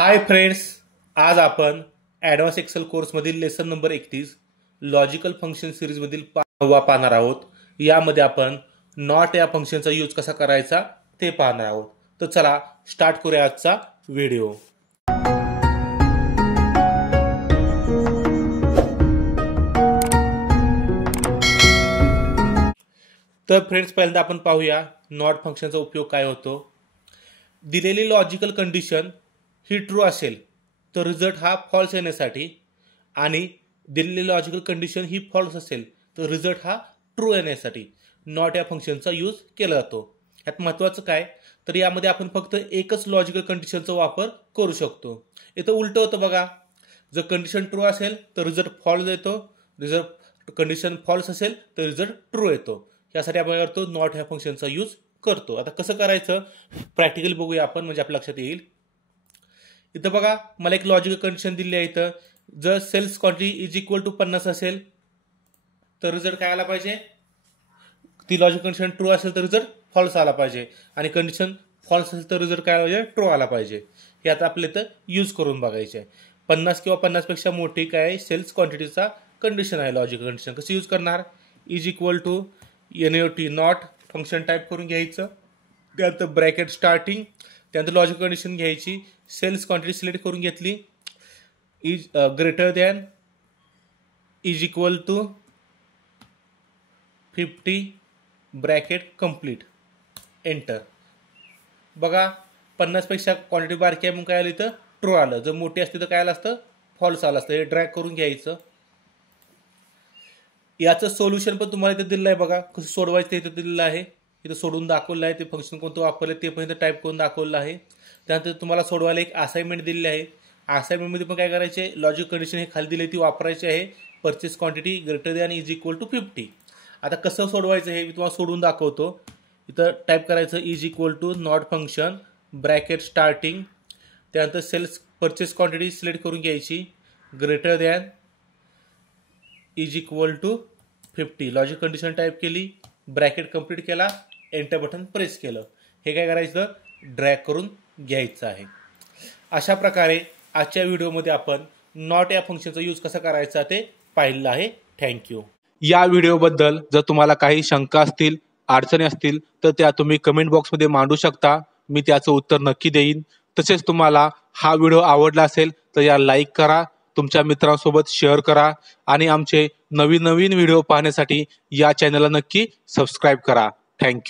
Hi friends, आज आपण advance Excel कोर्समधील लेसन नंबर 31 लॉजिकल फंक्शन सिरीजमधील पाहणार आहोत। यामध्ये आपण नॉट या फंक्शनचा यूज कसा करायचा ते पाहणार आहोत। तर चला स्टार्ट करूया आजचा व्हिडिओ। तर फ्रेंड्स, पहिल्यांदा आपण पाहूया नॉट फंक्शनचा उपयोग काय होतो। दिलेली लॉजिकल कंडिशन ही ट्रू असेल तर रिझल्ट हा फॉल्स येण्यासाठी, आणि दिलेली लॉजिकल कंडिशन ही फॉल्स असेल तर रिझल्ट हा ट्रू येण्यासाठी नॉट या फंक्शनचा यूज केला जातो। यात महत्त्वाचं काय तर यामध्ये आपण फक्त एकच लॉजिकल कंडिशनचा वापर करू शकतो। इथं उलटं होतं बघा, जर कंडिशन ट्रू असेल तर रिझल्ट फॉल्स येतो, रिझल्ट कंडिशन फॉल्स असेल तर रिझल्ट ट्रू येतो। यासाठी आपण काय करतो, नॉट ह्या फंक्शनचा यूज करतो। आता कसं करायचं प्रॅक्टिकल बघूया आपण, म्हणजे आपल्या लक्षात येईल। इथं बघा, मला एक लॉजिकल कंडिशन दिली आहे। इथं जर sales quantity is equal to 50 असेल तर रिझल्ट काय आला पाहिजे, ती लॉजिकल कंडिशन ट्रू असेल तर रिझल्ट फॉल्स आला पाहिजे, आणि कंडिशन फॉल्स असेल तर रिझल्ट काय आला पाहिजे, ट्रू आला पाहिजे। हे आता आपल्या इथं यूज करून बघायचे आहे। 50 किंवा 50 पेक्षा मोठी काय सेल्स क्वांटिटीचा कंडिशन आहे। लॉजिकल कंडिशन कशी यूज करणार, is equal to NOT not function type करून घ्यायचं, त्यानंतर ब्रॅकेट स्टार्टिंग, त्यानंतर लॉजिकल कंडिशन घ्यायची, सेल्स क्वांटिटी सिलेक्ट करून घेतली, is greater than is equal to 50 bracket complete, enter. बघा, 50 पेक्षा क्वांटिटी बारकी आहे म्हणून काय आलं, इथं ट्रू आलं। जर मोठी असते तर काय आलं असतं, फॉल्स आलं असतं। हे ड्रॅग करून घ्यायचं। याचं सोल्युशन पण तुम्हाला इथे दिलेलं आहे बघा, कसं सोडवायचं ते इथं दिलेलं आहे। इथं सोडून दाखवलं आहे, ते फंक्शन कोणतं वापरलं ते पण इथं टाईप करून दाखवलं आहे। त्यानंतर तुम्हाला सोडवायला एक असाइनमेंट दिलेली आहे। असाइनमेंटमध्ये पण काय करायचे, लॉजिक कंडिशन हे खाली दिली ती वापरायची आहे, purchase quantity greater than is equal to 50। आता कसं सोडवायचं हे मी तुम्हाला सोडून दाखवतो। इथं टाईप करायचं is equal to not function bracket starting, त्यानंतर सेल्स परचेस क्वांटिटी सिलेक्ट करून घ्यायची, greater than is equal to 50, logic condition type केली, ब्रॅकेट कंप्लीट केला, एंटर बटन प्रेस केलं। हे काय करायचं, ड्रॅग करून घ्यायचं आहे। अशा प्रकारे आजच्या व्हिडिओमध्ये आपण नॉट या फंक्शनचा यूज कसा करायचा ते पाहिलं आहे। थँक्यू। या व्हिडिओबद्दल जर तुम्हाला काही शंका असतील, अडचणी असतील तर त्या तुम्ही कमेंट बॉक्समध्ये मांडू शकता, मी त्याचं उत्तर नक्की देईन। तसेच तुम्हाला हा व्हिडिओ आवडला असेल तर या लाईक करा, तुमच्या मित्रांसोबत शेअर करा, आणि आमचे नवीन व्हिडिओ पाहण्यासाठी या चॅनलला नक्की सबस्क्राईब करा। थँक्यू।